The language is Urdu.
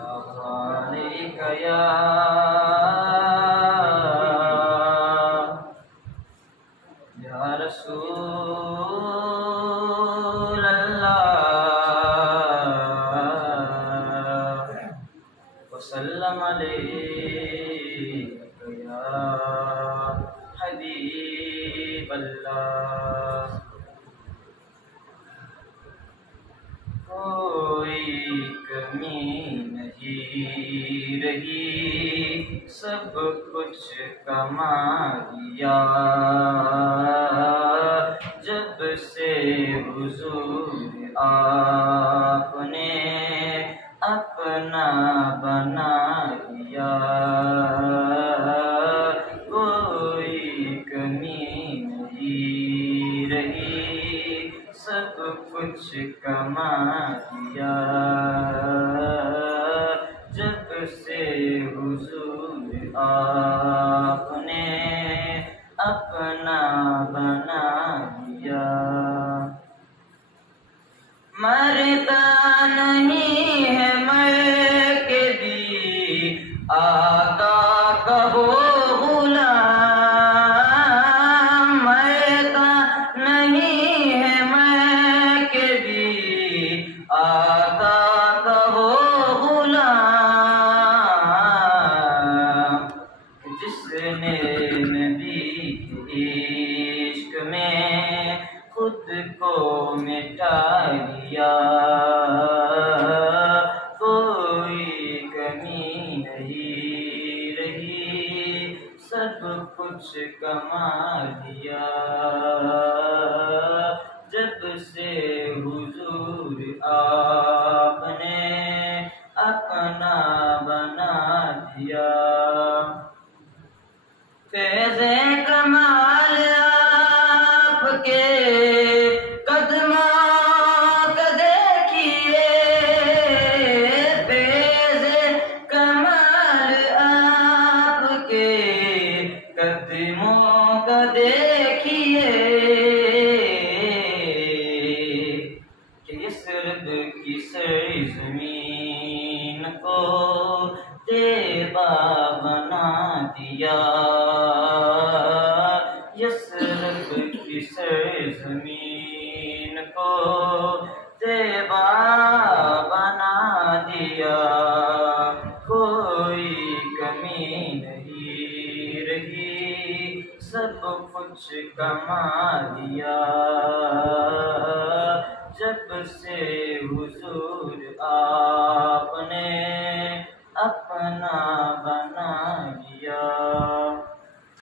عليك يا رسول الله وسلم عليك يا حبيب الله کوئی کمی نہیں رہی سب کچھ کما دیا جب سے حضور آپ نے اپنا بنا لیا کوئی کمی نہیں رہی سب کچھ کما دیا جب سے حضور آپ نے اپنا بنا دیا مرتا نہیں ہے مر کے بھی آقا کا وہ غلام مرتا نہیں ہے مر کے بھی آقا کا وہ غلام جس نے نبی کے عشق میں خود کو مٹا لیا کوئی کمی نہیں رہی سب کچھ کما لیا جب سے حضور آپ نے اپنا بنا دیا فیض کمال آپ کے قدموں کو دیکھیے فیض کمال آپ کے قدموں کو دیکھیے کہ یثرب کی سرزمین کو طیبہ بنا دیا یثرب کی سرزمین کو طیبہ بنا دیا کوئی کمی نہیں رہی سب کچھ کما دیا جب سے حضور آپ نے اپنا بنا لیا